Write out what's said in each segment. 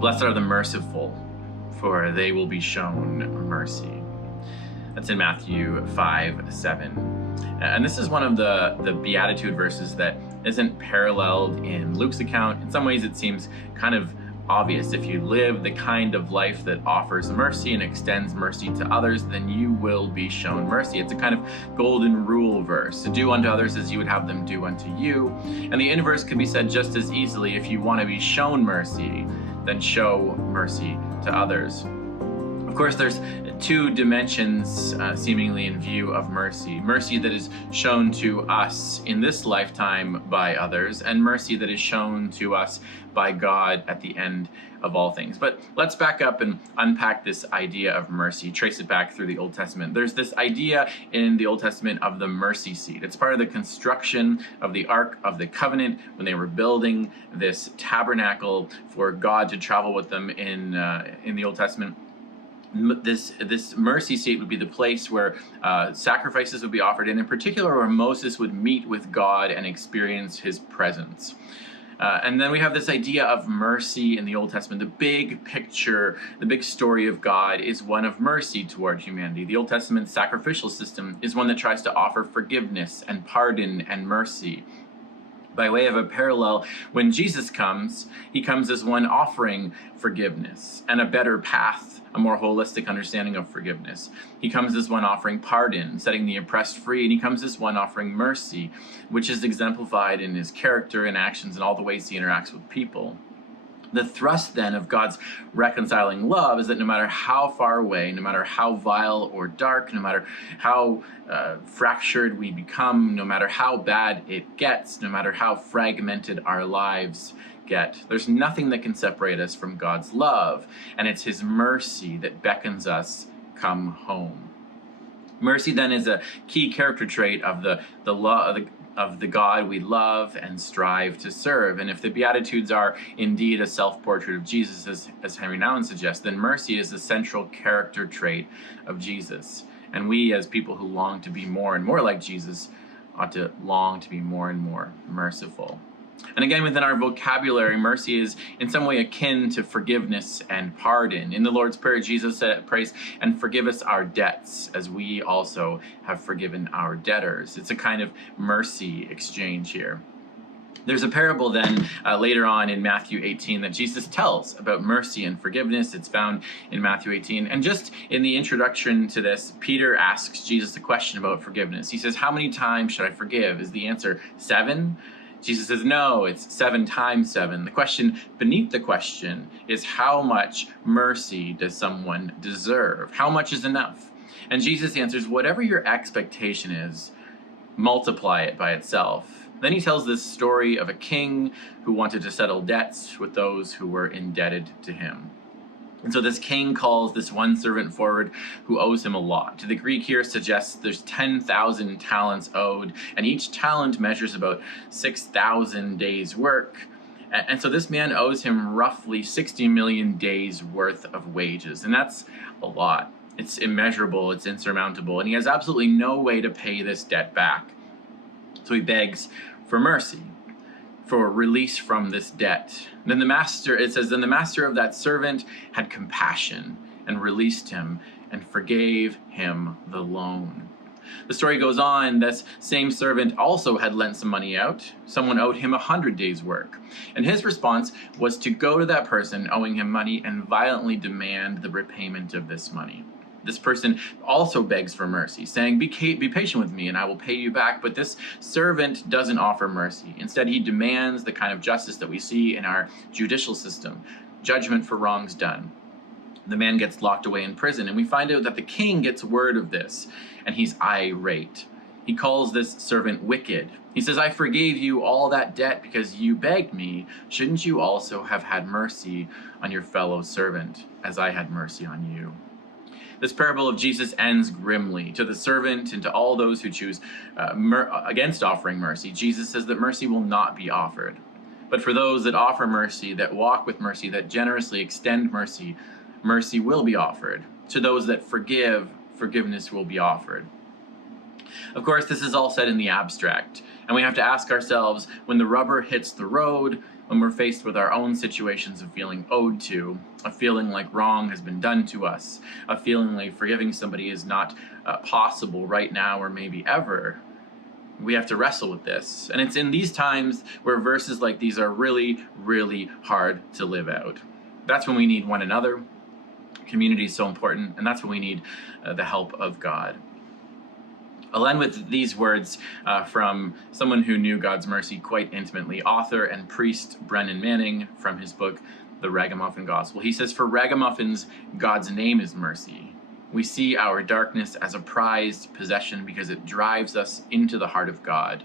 Blessed are the merciful, for they will be shown mercy. That's in Matthew 5:7. And this is one of the Beatitude verses that isn't paralleled in Luke's account. In some ways, it seems kind of obvious. If you live the kind of life that offers mercy and extends mercy to others, then you will be shown mercy. It's a kind of golden rule verse. To do unto others as you would have them do unto you. And the inverse could be said just as easily. If you want to be shown mercy, then show mercy to others. Of course, there's two dimensions seemingly in view of mercy. Mercy that is shown to us in this lifetime by others, and mercy that is shown to us by God at the end of all things. But let's back up and unpack this idea of mercy, trace it back through the Old Testament. There's this idea in the Old Testament of the mercy seat. It's part of the construction of the Ark of the Covenant when they were building this tabernacle for God to travel with them in the Old Testament. This mercy seat would be the place where sacrifices would be offered, and in particular where Moses would meet with God and experience his presence. And then we have this idea of mercy in the Old Testament. The big picture, the big story of God is one of mercy toward humanity. The Old Testament sacrificial system is one that tries to offer forgiveness and pardon and mercy. By way of a parallel, when Jesus comes, he comes as one offering forgiveness and a better path, a more holistic understanding of forgiveness. He comes as one offering pardon, setting the oppressed free, and he comes as one offering mercy, which is exemplified in his character and actions and all the ways he interacts with people. The thrust then of God's reconciling love is that no matter how far away, no matter how vile or dark, no matter how fractured we become, no matter how bad it gets, no matter how fragmented our lives get, there's nothing that can separate us from God's love, and it's his mercy that beckons us come home. Mercy then is a key character trait of the God we love and strive to serve. And if the Beatitudes are indeed a self-portrait of Jesus, as Henry Nouwen suggests, then mercy is the central character trait of Jesus. And we, as people who long to be more and more like Jesus, ought to long to be more and more merciful. And again, within our vocabulary, mercy is in some way akin to forgiveness and pardon. In the Lord's Prayer, Jesus prays, "And forgive us our debts, as we also have forgiven our debtors." It's a kind of mercy exchange here. There's a parable then later on in Matthew 18 that Jesus tells about mercy and forgiveness. It's found in Matthew 18. And just in the introduction to this, Peter asks Jesus a question about forgiveness. He says, "How many times should I forgive?" Is the answer 7? Jesus says, no, it's 7 times 7. The question beneath the question is, how much mercy does someone deserve? How much is enough? And Jesus answers, whatever your expectation is, multiply it by itself. Then he tells this story of a king who wanted to settle debts with those who were indebted to him. And so this king calls this one servant forward who owes him a lot. The Greek here suggests there's 10,000 talents owed, and each talent measures about 6,000 days' work. And so this man owes him roughly 60 million days worth of wages, and that's a lot. It's immeasurable, it's insurmountable, and he has absolutely no way to pay this debt back. So he begs for mercy, for release from this debt. Then the master of that servant had compassion and released him and forgave him the loan. The story goes on, this same servant also had lent some money out. Someone owed him 100 days' work. And his response was to go to that person owing him money and violently demand the repayment of this money. This person also begs for mercy, saying, be patient with me and I will pay you back. But this servant doesn't offer mercy. Instead, he demands the kind of justice that we see in our judicial system, judgment for wrongs done. The man gets locked away in prison, and we find out that the king gets word of this, and he's irate. He calls this servant wicked. He says, I forgave you all that debt because you begged me. Shouldn't you also have had mercy on your fellow servant as I had mercy on you? This parable of Jesus ends grimly. To the servant and to all those who choose against offering mercy, Jesus says that mercy will not be offered. But for those that offer mercy, that walk with mercy, that generously extend mercy, mercy will be offered. To those that forgive, forgiveness will be offered. Of course, this is all said in the abstract, and we have to ask ourselves, when the rubber hits the road, when we're faced with our own situations of feeling owed to, of feeling like wrong has been done to us, of feeling like forgiving somebody is not possible right now or maybe ever, we have to wrestle with this. And it's in these times where verses like these are really, really hard to live out. That's when we need one another. Community is so important, and that's when we need the help of God. I'll end with these words from someone who knew God's mercy quite intimately, author and priest Brennan Manning, from his book, The Ragamuffin Gospel. He says, "For ragamuffins, God's name is mercy. We see our darkness as a prized possession because it drives us into the heart of God.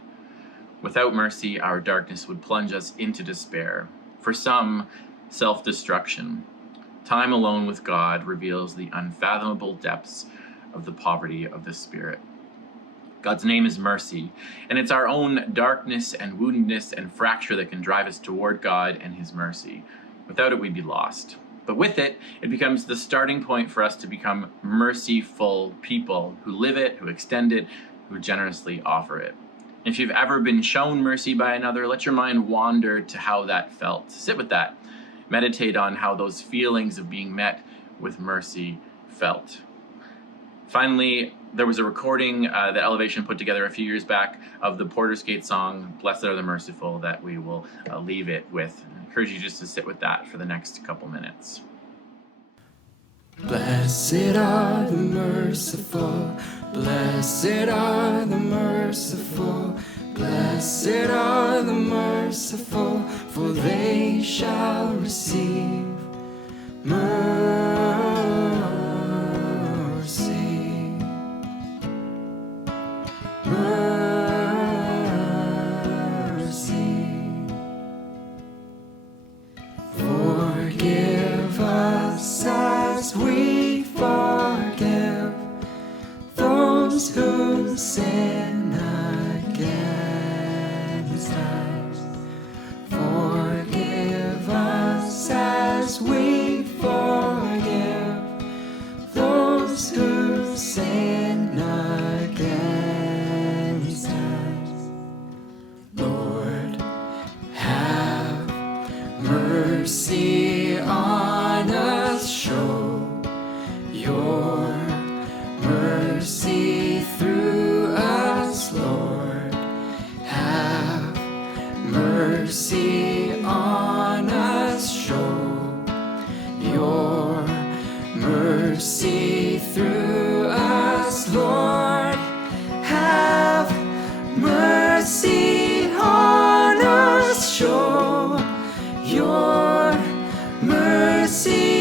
Without mercy, our darkness would plunge us into despair. For some, self-destruction. Time alone with God reveals the unfathomable depths of the poverty of the spirit." God's name is mercy, and it's our own darkness and woundedness and fracture that can drive us toward God and his mercy. Without it, we'd be lost. But with it, it becomes the starting point for us to become merciful people who live it, who extend it, who generously offer it. If you've ever been shown mercy by another, let your mind wander to how that felt. Sit with that. Meditate on how those feelings of being met with mercy felt. Finally, there was a recording that Elevation put together a few years back of the Porter's Gate song, "Blessed Are the Merciful," that we will leave it with. I encourage you just to sit with that for the next couple minutes. Blessed are the merciful, blessed are the merciful, blessed are the merciful, for they shall receive mercy. Mercy. Forgive us as we forgive those who sin against us. Forgive us as we forgive those who sin against us. Lord, have mercy on us, show your mercy through us, Lord. Have mercy on us, show your mercy through us, Lord. Have mercy on us, show your mercy